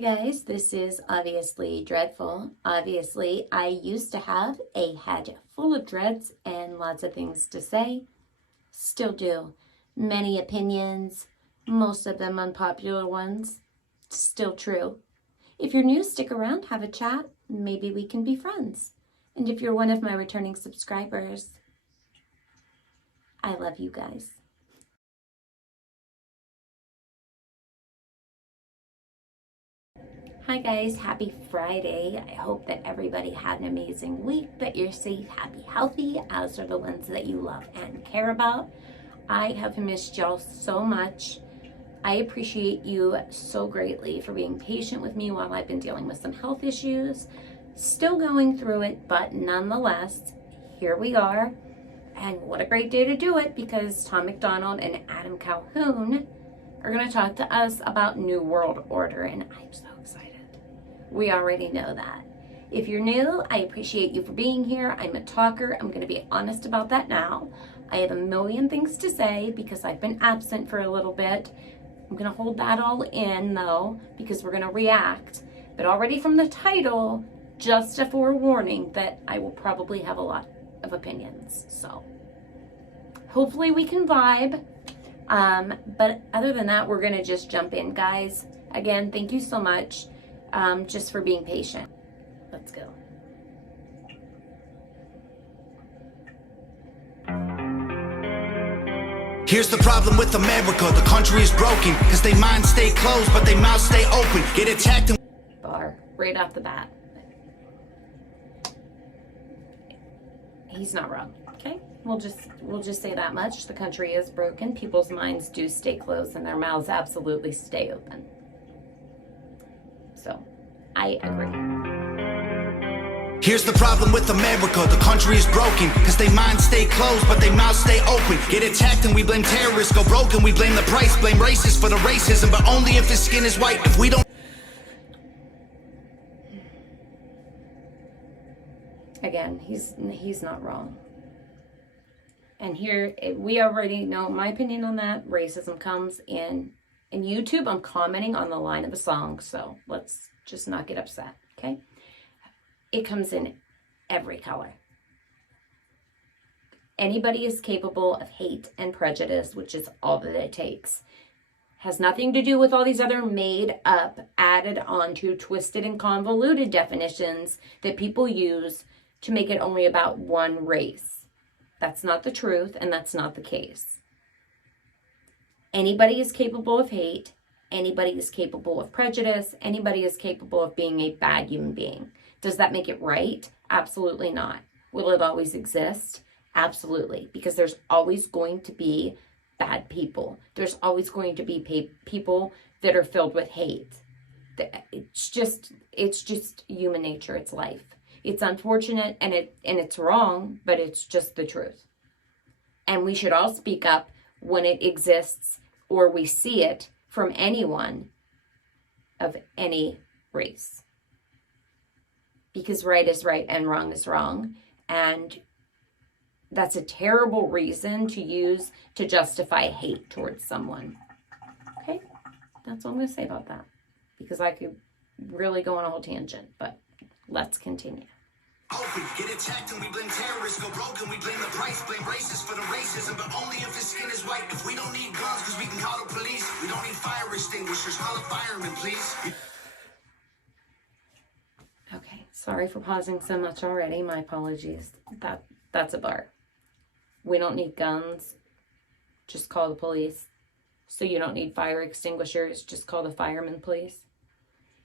guys, this is Obviously Dreadful. Obviously, I used to have a head full of dreads and lots of things to say. Still do. Many opinions, most of them unpopular ones. Still true. If you're new, stick around, have a chat. Maybe we can be friends. And if you're one of my returning subscribers, I love you guys. Hi guys, happy Friday. I hope that everybody had an amazing week, that you're safe, happy, healthy, as are the ones that you love and care about. I have missed y'all so much. I appreciate you so greatly for being patient with me while I've been dealing with some health issues. Still going through it, but nonetheless, here we are. And what a great day to do it, because Tom MacDonald and Adam Calhoun are going to talk to us about New World Order, and I'm so excited. We already know that. If you're new, I appreciate you for being here. I'm a talker. I'm going to be honest about that now. I have a million things to say because I've been absent for a little bit. I'm going to hold that all in, though, because we're going to react. But already from the title, just a forewarning that I will probably have a lot of opinions. So hopefully we can vibe. But other than that, we're going to just jump in, guys. Again, thank you so much just for being patient. Let's go. Here's the problem with America, the country is broken, cause they minds stay closed, but they mouths stay open, get attacked and... Bar, right off the bat. He's not wrong, okay? We'll just say that much. The country is broken, people's minds do stay closed, and their mouths absolutely stay open. So, I agree. Here's the problem with America, the country is broken, cause they minds stay closed, but they mouths stay open, get attacked and we blame terrorists, go broken, we blame the price, blame racists for the racism, but only if his skin is white, if we don't... Again, he's not wrong. And here, we already know my opinion on that. Racism comes in YouTube. I'm commenting on the line of a song, so let's just not get upset, okay? It comes in every color. Anybody is capable of hate and prejudice, which is all that it takes. Has nothing to do with all these other made up, added onto, twisted and convoluted definitions that people use to make it only about one race. That's not the truth, and that's not the case. Anybody is capable of hate. Anybody is capable of prejudice. Anybody is capable of being a bad human being. Does that make it right? Absolutely not. Will it always exist? Absolutely. Because there's always going to be bad people. There's always going to be people that are filled with hate. It's just human nature. It's life. It's unfortunate and it's wrong, but it's just the truth. And we should all speak up when it exists or we see it from anyone of any race. Because right is right and wrong is wrong. And that's a terrible reason to use to justify hate towards someone. Okay? That's all I'm going to say about that. Because I could really go on a whole tangent, but let's continue. Open, get attacked and we blame terrorists, go broken, we blame the price, blame racists for the racism, but only if his skin is white. If we don't need guns, cause we can call the police. We don't need fire extinguishers, call a fireman, please. Okay, sorry for pausing so much already. My apologies. That's a bar. We don't need guns. Just call the police. So you don't need fire extinguishers. Just call the fireman, please.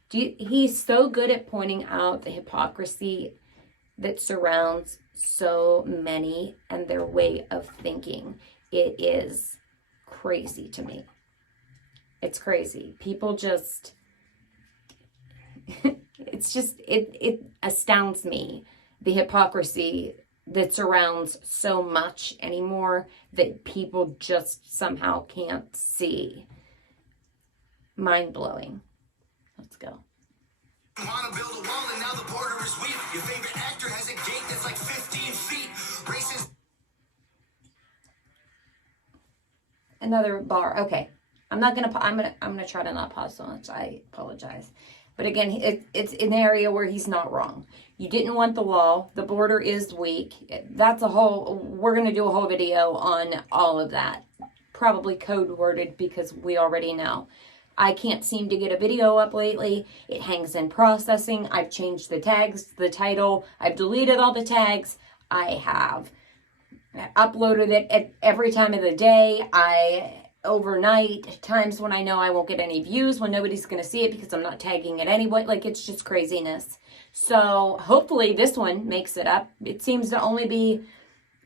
He's so good at pointing out the hypocrisy that surrounds so many and their way of thinking. It is crazy to me. It's crazy. People just... it astounds me, the hypocrisy that surrounds so much anymore that people just somehow can't see. Mind-blowing. Let's go. Wanna build a wall and now the border is weak. Your favorite actor has a gate that's like 15 feet. Racist. Another bar. Okay. I'm gonna try to not pause so much. I apologize. But again, it's an area where he's not wrong. You didn't want the wall. The border is weak. We're going to do a whole video on all of that. Probably code worded because we already know. I can't seem to get a video up lately. It hangs in processing. I've changed the tags, the title. I've deleted all the tags. I have uploaded it at every time of the day. Overnight, times when I know I won't get any views, when nobody's going to see it because I'm not tagging it anyway. Like, it's just craziness. So hopefully this one makes it up. It seems to only be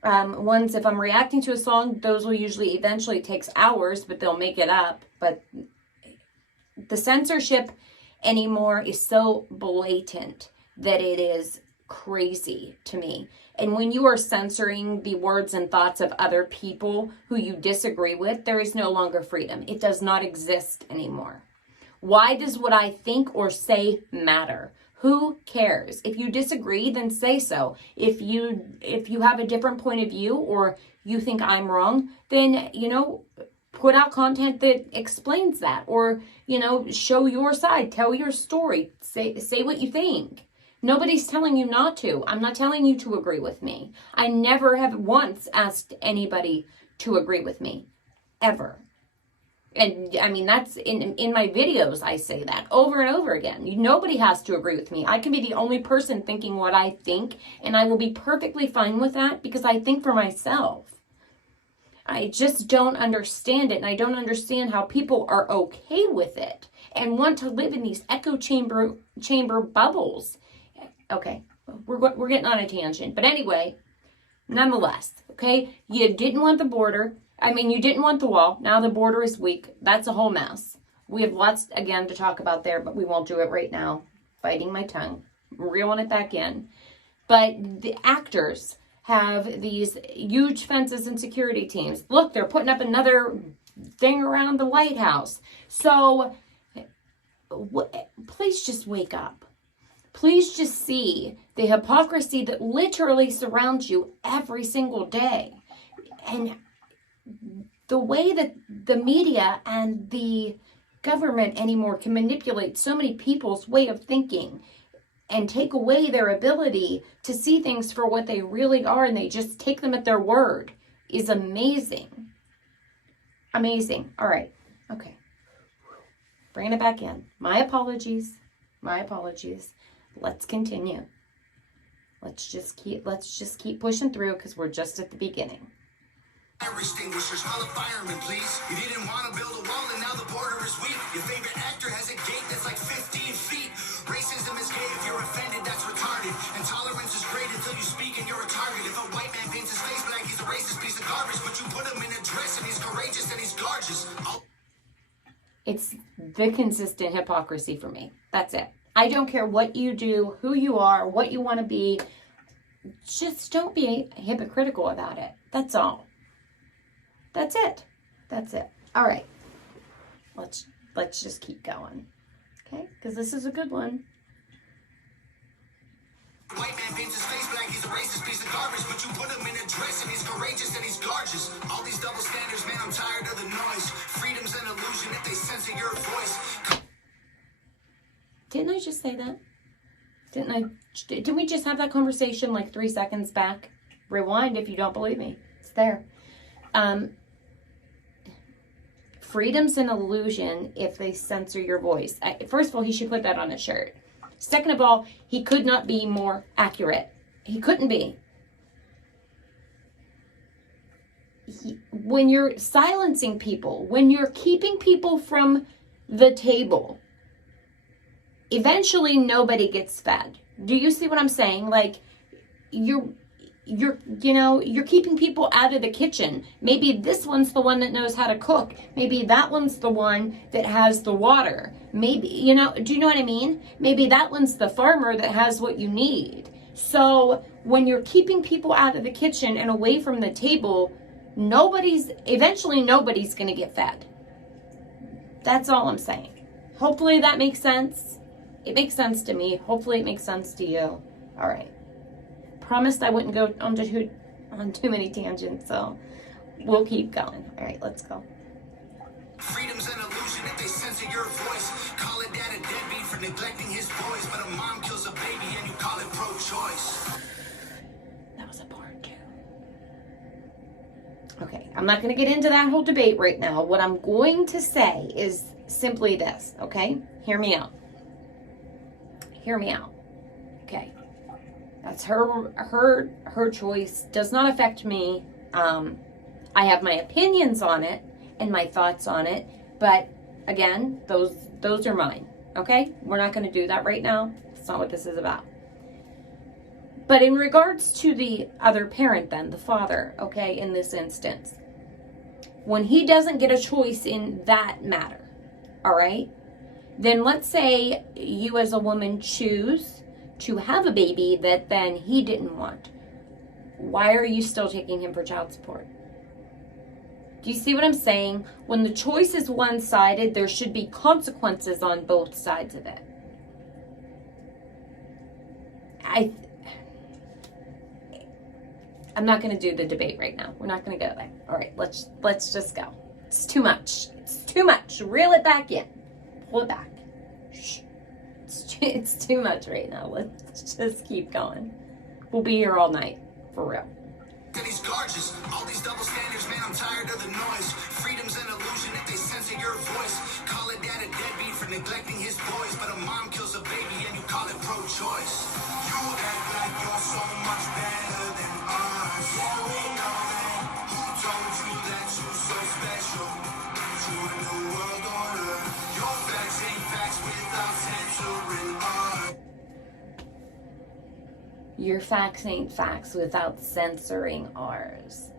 ones, if I'm reacting to a song, those will usually eventually takes hours, but they'll make it up. But the censorship anymore is so blatant that it is crazy to me. And when you are censoring the words and thoughts of other people who you disagree with, there is no longer freedom. It does not exist anymore. Why does what I think or say matter? Who cares? If you disagree, then say so. If you have a different point of view or you think I'm wrong, then, put out content that explains that, or, show your side, tell your story, say what you think. Nobody's telling you not to. I'm not telling you to agree with me. I never have once asked anybody to agree with me, ever. And I mean, that's in my videos, I say that over and over again. Nobody has to agree with me. I can be the only person thinking what I think, and I will be perfectly fine with that because I think for myself. I just don't understand it, and I don't understand how people are okay with it and want to live in these echo chamber bubbles. Okay, we're getting on a tangent. But anyway, nonetheless, okay, you didn't want the border. You didn't want the wall. Now the border is weak. That's a whole mess. We have lots, again, to talk about there, but we won't do it right now. Biting my tongue. Reeling it back in. But the actors have these huge fences and security teams. Look, they're putting up another thing around the White House. So, please just wake up. Please just see the hypocrisy that literally surrounds you every single day. And the way that the media and the government anymore can manipulate so many people's way of thinking and take away their ability to see things for what they really are, and they just take them at their word, is amazing. Amazing. All right. Okay. Bringing it back in. My apologies. My apologies. Let's continue. Let's just keep pushing through because we're just at the beginning. Fire extinguishers, call a fireman, please. You didn't want to build a wall and now the border is weak. Your favorite actor has a gate that's like 15 feet. Racism is gay if you're offended, that's retarded. Intolerance is great until you speak and you're a target. If a white man paints his face black, he's a racist piece of garbage. But you put him in a dress and he's courageous and he's gorgeous. It's the consistent hypocrisy for me. That's it. I don't care what you do, who you are, what you want to be. Just don't be hypocritical about it. That's all. That's it. That's it. All right. Let's just keep going. Okay? Because this is a good one. White man paints his face black, he's a racist piece of garbage, but you put him in a dress and he's courageous and he's gorgeous. All these double standards, man, I'm tired of the noise. Freedom's an illusion if they censor your voice. Didn't I just say that? Didn't we just have that conversation like 3 seconds back? Rewind if you don't believe me. It's there. Freedom's an illusion if they censor your voice. First of all, he should put that on a shirt. Second of all, he could not be more accurate. He couldn't be. When you're silencing people, when you're keeping people from the table, eventually nobody gets fed. Do you see what I'm saying? Like, you're keeping people out of the kitchen. Maybe this one's the one that knows how to cook. Maybe that one's the one that has the water. Maybe, do you know what I mean? Maybe that one's the farmer that has what you need. So when you're keeping people out of the kitchen and away from the table, eventually nobody's going to get fed. That's all I'm saying. Hopefully that makes sense. It makes sense to me. Hopefully it makes sense to you. All right. Promised I wouldn't go on too many tangents, so we'll keep going. All right, let's go. Freedom's an illusion if they censor your voice. Call it that a deadbeat for for neglecting his boys, but a mom kills a baby and you call it pro-choice. That was a part 2. Okay, I'm not going to get into that whole debate right now. What I'm going to say is simply this, okay? Hear me out. Hear me out. Okay. That's her choice. Does not affect me. I have my opinions on it and my thoughts on it, but again, those are mine. Okay? We're not going to do that right now. That's not what this is about. But in regards to the other parent then, the father, okay, in this instance, when he doesn't get a choice in that matter, all right, then let's say you as a woman choose to have a baby that then he didn't want. Why are you still taking him for child support? Do you see what I'm saying? When the choice is one-sided, there should be consequences on both sides of it. I'm not going to do the debate right now. We're not going to go there. All right, let's just go. It's too much. It's too much. Reel it back in. Pull it back. Shh. It's too much right now. Let's just keep going. We'll be here all night, for real. And he's gorgeous. All these double standards, man, I'm tired of the noise. Freedom's an illusion if they censor your voice. Call it dad a deadbeat for neglecting his boys, but a mom kills a baby and you call it pro-choice. You act like you're so much better than us. Yeah, we know that. Who told you that you're so special? To a new world order. Your facts ain't facts without censoring us. Your facts ain't facts without censoring ours.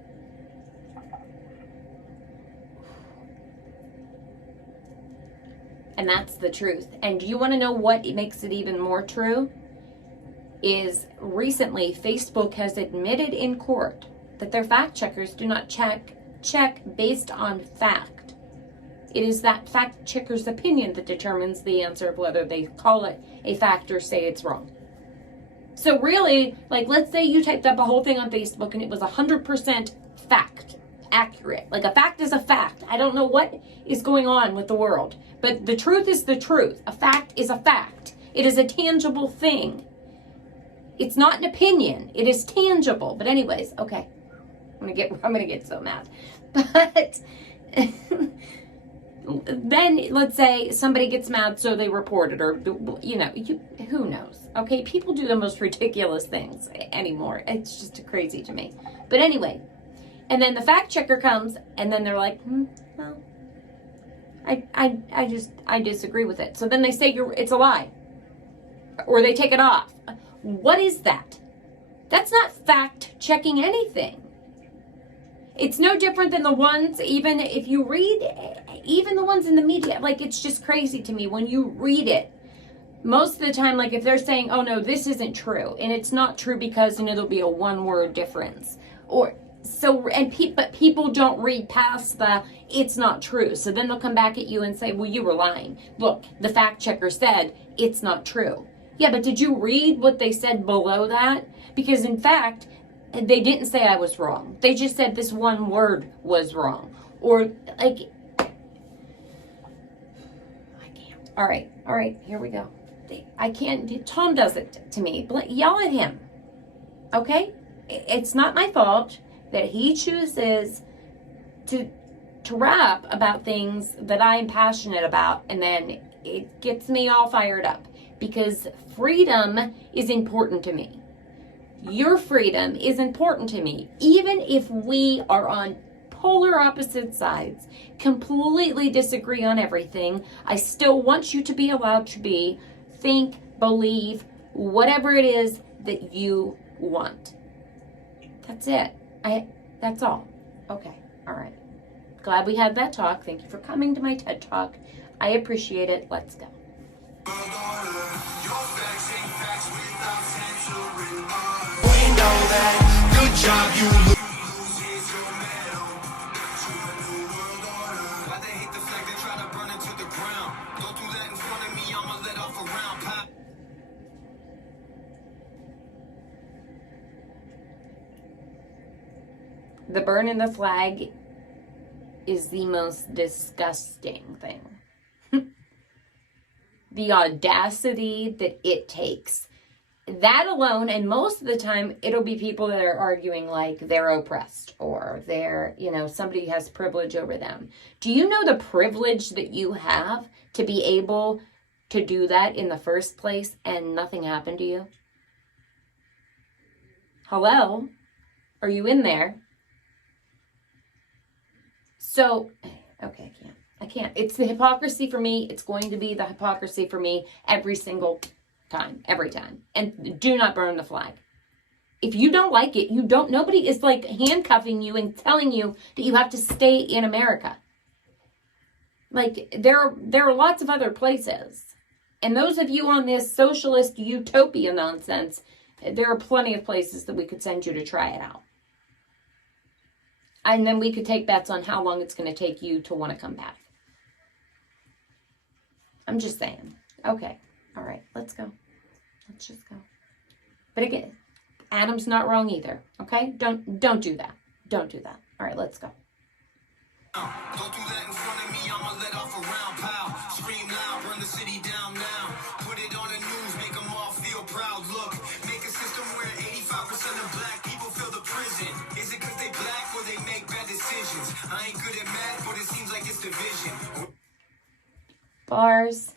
And that's the truth. And you want to know what makes it even more true? Is recently Facebook has admitted in court that their fact checkers do not check based on fact. It is that fact checker's opinion that determines the answer of whether they call it a fact or say it's wrong. So really, like, let's say you typed up a whole thing on Facebook and it was 100% fact, accurate. Like, a fact is a fact. I don't know what is going on with the world, but the truth is the truth. A fact is a fact. It is a tangible thing. It's not an opinion. It is tangible. But anyways, okay. I'm gonna get so mad. But then let's say somebody gets mad, so they report it, or who knows? Okay, people do the most ridiculous things anymore. It's just crazy to me. But anyway, and then the fact checker comes, and then they're like, well, I disagree with it. So then they say it's a lie, or they take it off. What is that? That's not fact checking anything. It's no different than the ones, even if you read, even the ones in the media, like, it's just crazy to me when you read it. Most of the time, like, if they're saying, oh no, this isn't true, and it's not true because, there'll be a one-word difference. But people don't read past the, it's not true. So then they'll come back at you and say, well, you were lying. Look, the fact checker said it's not true. Yeah, but did you read what they said below that? Because in fact, they didn't say I was wrong. They just said this one word was wrong. Or, like, I can't. All right, here we go. I can't. Tom does it to me. Yell at him. Okay? It's not my fault that he chooses to rap about things that I'm passionate about, and then it gets me all fired up. Because freedom is important to me. Your freedom is important to me. Even if we are on polar opposite sides, completely disagree on everything, I still want you to be allowed to think, believe, whatever it is that you want. That's it. That's all. Okay. All right. Glad we had that talk. Thank you for coming to my TED Talk. I appreciate it. Let's go. Good job, you The burn in the flag is the most disgusting thing. the audacity that it takes. That alone, and most of the time, it'll be people that are arguing like they're oppressed or they're, somebody has privilege over them. Do you know the privilege that you have to be able to do that in the first place and nothing happened to you? Hello? Are you in there? So, okay, I can't. It's the hypocrisy for me. It's going to be the hypocrisy for me every single time, every time. And do not burn the flag. If you don't like it, you don't. Nobody is like handcuffing you and telling you that you have to stay in America. Like there are lots of other places. And those of you on this socialist utopia nonsense, there are plenty of places that we could send you to try it out. And then we could take bets on how long it's going to take you to want to come back. I'm just saying. Okay. All right. Let's go. Let's just go. But again, Adam's not wrong either. Okay? Don't do that. Don't do that. All right. Let's go. Don't do that in front of me. I'ma let off a round pow. Scream loud. Burn the city down now. Put it on the news. Make them all feel proud. Look. Make a system where 85% of black people fill the prison. Is it because they black or they make bad decisions? I ain't good at math, but it seems like it's division. Bars.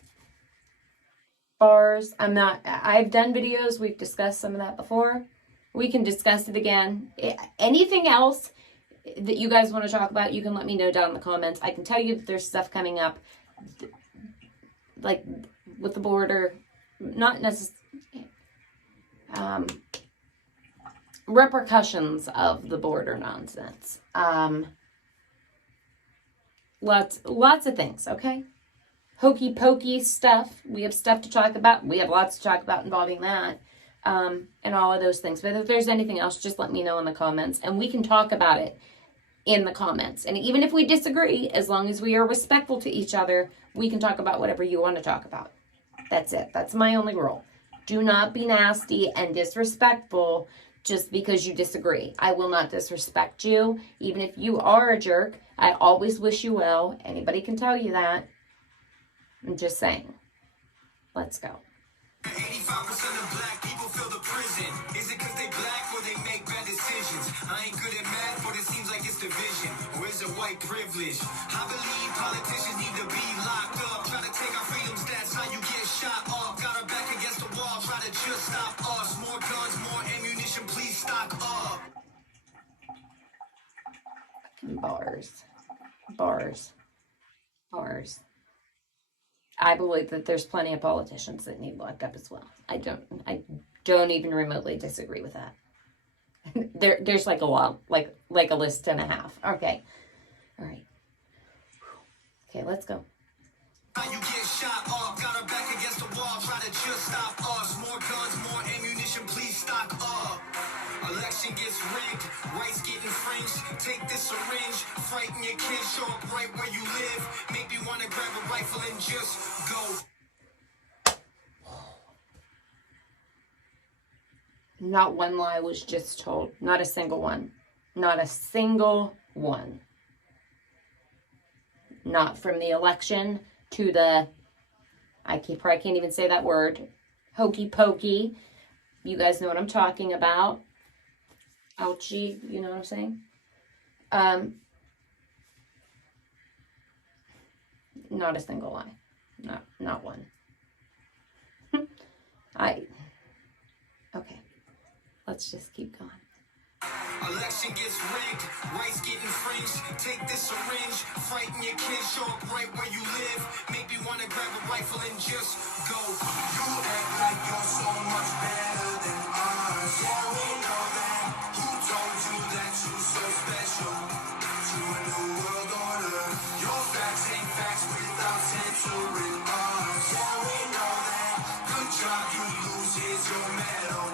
I've done videos. We've discussed some of that before. We can discuss it again. Anything else that you guys want to talk about, you can let me know down in the comments. I can tell you that there's stuff coming up, like with the border, not necessarily, repercussions of the border nonsense. Lots of things, okay? Hokey pokey stuff. We have stuff to talk about. We have lots to talk about involving that. And all of those things. But if there's anything else, just let me know in the comments. And we can talk about it in the comments. And even if we disagree, as long as we are respectful to each other, we can talk about whatever you want to talk about. That's it. That's my only rule. Do not be nasty and disrespectful just because you disagree. I will not disrespect you. Even if you are a jerk, I always wish you well. Anybody can tell you that. I'm just saying. Let's go. 85% of black people fill the prison. Is it because they black or they make bad decisions? I ain't good at math, but it seems like it's division. Or is it white privilege? I believe politicians need to be locked up. Try to take our freedoms, that's how you get shot up. Got our back against the wall, try to just stop us. More guns, more ammunition, please stock up. Bars. I believe that there's plenty of politicians that need locked up as well. I don't even remotely disagree with that. There's like a lot, like a list and a half. Okay. All right. Okay, let's go. You get shot up, got our back against the wall, try to just stop us. More guns, more ammunition, please stock up. Election gets rigged, rights get infringed. Take this syringe, frighten your kids, show up right where you live. Make me want to grab a rifle and just go. Not one lie was just told. Not a single one. Not a single one. Not from the election to the, I probably can't even say that word, hokey pokey. You guys know what I'm talking about. Ouchie, you know what I'm saying? Not a single lie. Not one. Okay. Let's just keep going. Election gets rigged, rights get infringed. Take this syringe, frighten your kids, show up right where you live. Make me want to grab a rifle and just go. You act like you're so much better than us. Yeah, we know that. Who told you that you're so special to a new world order? Your facts ain't facts without censoring us. Yeah, we know that. Good job, you lose, here's your medal.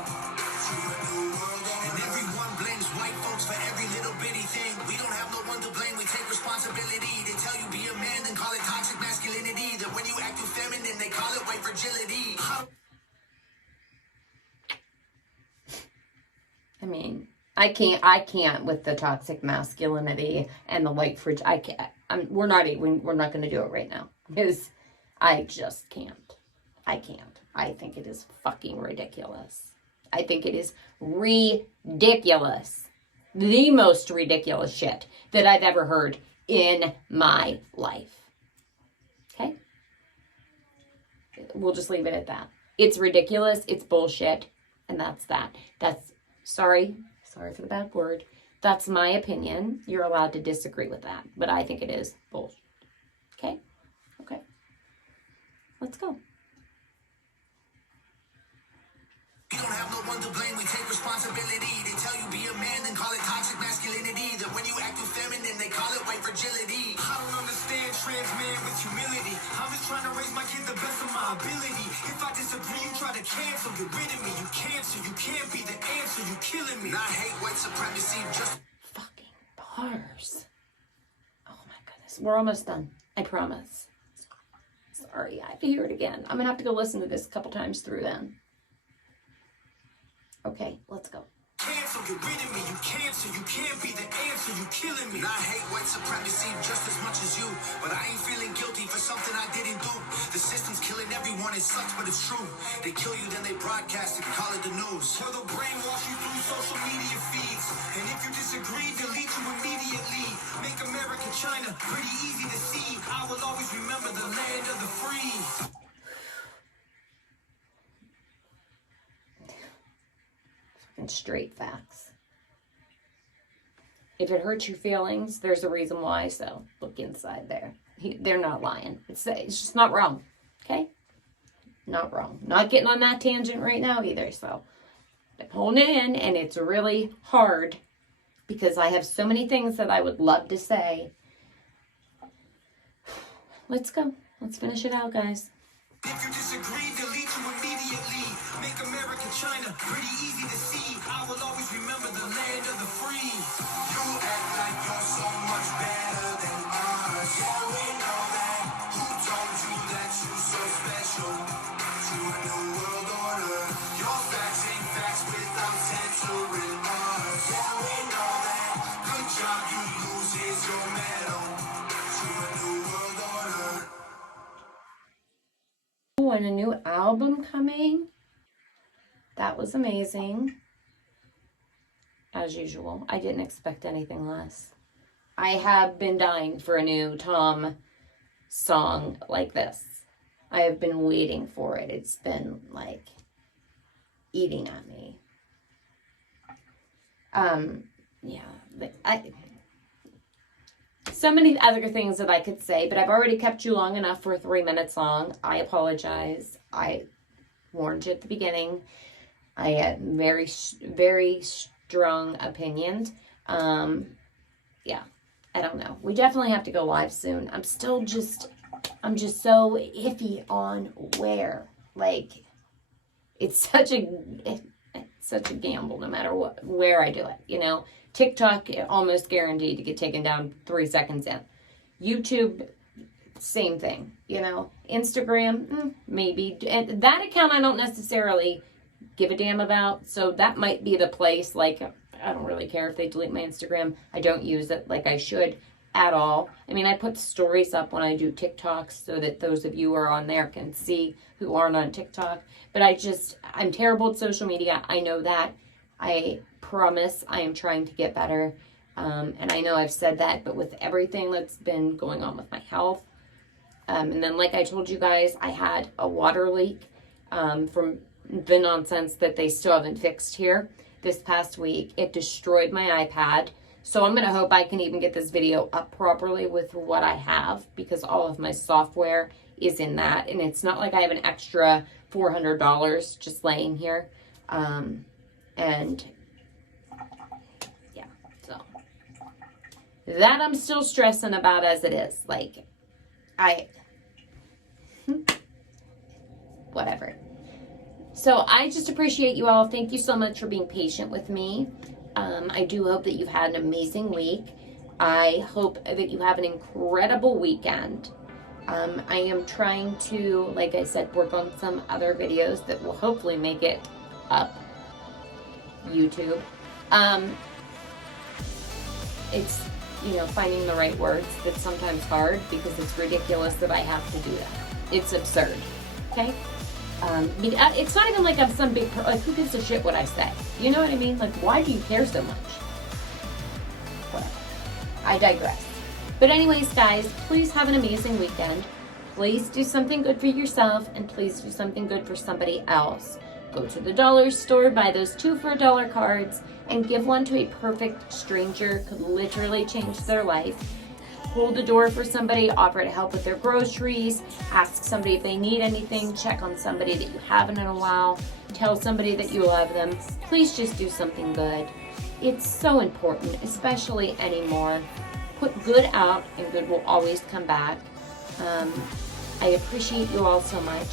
To a new world order. And everyone blames white folks for every little bitty thing. We don't have no one to blame, we take responsibility. They tell you be a man, then call it toxic masculinity. That when you act too feminine, they call it white fragility. I mean, I can't with the toxic masculinity and the white fridge. I can't. We're not going to do it right now because I just can't. I can't. I think it is fucking ridiculous. I think it is ridiculous. The most ridiculous shit that I've ever heard in my life. Okay? We'll just leave it at that. It's ridiculous. It's bullshit. And that's that. That's, sorry for the bad word. That's my opinion. You're allowed to disagree with that. But I think it is bullshit. Okay? Okay. Let's go. You don't have no one to blame, we take responsibility. They tell you be a man, then call it toxic masculinity. Then when you act too feminine, they call it white fragility. I don't understand trans man with humility. I'm just trying to raise my kid the best of my ability. If I disagree, you try to cancel, get rid of me. You cancer, you can't be the answer, you killing me. I hate white supremacy, just fucking bars. Oh my goodness. We're almost done. I promise. Sorry, I have to hear it again. I'm gonna have to go listen to this a couple times through then. Okay, let's go. Cancel, get rid of me, you cancer, you can't be the answer, you killing me. I hate white supremacy just as much as you, but I ain't feeling guilty for something I didn't do. The system's killing everyone, it sucks, but it's true. They kill you, then they broadcast it, call it the news. Or they'll brainwash you through social media feeds. And if you disagree, delete you immediately. Make America China pretty easy to see. I will always remember the land of the free. Straight facts. If it hurts your feelings, there's a reason why, so look inside there. They're not lying. It's just not wrong. Okay? Not wrong. Not getting on that tangent right now either, so I'm holding it in, and it's really hard because I have so many things that I would love to say. Let's go. Let's finish it out, guys. If you disagree, delete you immediately. Make America China pretty easy to see. I will always remember the land of the free. You act like you're so much better than us. Yeah, we know that. Who told you that you're so special? To a new world order. Your facts ain't facts without censoring us. Yeah, we know that. Good job, you lose, here's your medal. To a new world order. Oh, and a new album coming. That was amazing. As usual, I didn't expect anything less. I have been dying for a new Tom song like this. I have been waiting for it. It's been like eating at me. So many other things that I could say, but I've already kept you long enough for a 3-minute song. I apologize. I warned you at the beginning. I had very, very strong opinions. Yeah, I don't know. We definitely have to go live soon. I'm just so iffy on where. Like, it's such a gamble no matter where I do it, you know. TikTok, almost guaranteed to get taken down 3 seconds in. YouTube, same thing, you know. Instagram, maybe. And that account I don't necessarily give a damn about, so that might be the place. Like, I don't really care if they delete my Instagram. I don't use it like I should at all. I mean, I put stories up when I do TikToks so that those of you who are on there can see who aren't on TikTok. But I'm terrible at social media. I know that. I promise I am trying to get better. And I know I've said that, but with everything that's been going on with my health, and then like I told you guys, I had a water leak from the nonsense that they still haven't fixed here this past week. It destroyed my iPad. So I'm going to hope I can even get this video up properly with what I have, because all of my software is in that. And it's not like I have an extra $400 just laying here. And yeah, so that I'm still stressing about as it is. Like, whatever. So I just appreciate you all. Thank you so much for being patient with me. I do hope that you've had an amazing week. I hope that you have an incredible weekend. I am trying to, like I said, work on some other videos that will hopefully make it up YouTube. It's, you know, finding the right words that's sometimes hard because it's ridiculous that I have to do that. It's absurd. Okay? It's not even like I'm some big, like, who gives a shit what I say? You know what I mean? Like, why do you care so much? Whatever. I digress. But anyways, guys, please have an amazing weekend. Please do something good for yourself, and please do something good for somebody else. Go to the dollar store, buy those 2 for $1 cards, and give one to a perfect stranger. Could literally change their life. Hold the door for somebody, offer to help with their groceries, ask somebody if they need anything, check on somebody that you haven't in a while, tell somebody that you love them. Please just do something good. It's so important, especially anymore. Put good out, and good will always come back. I appreciate you all so much.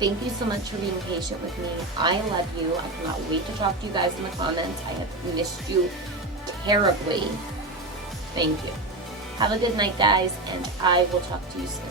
Thank you so much for being patient with me. I love you. I cannot wait to talk to you guys in the comments. I have missed you terribly. Thank you. Have a good night, guys, and I will talk to you soon.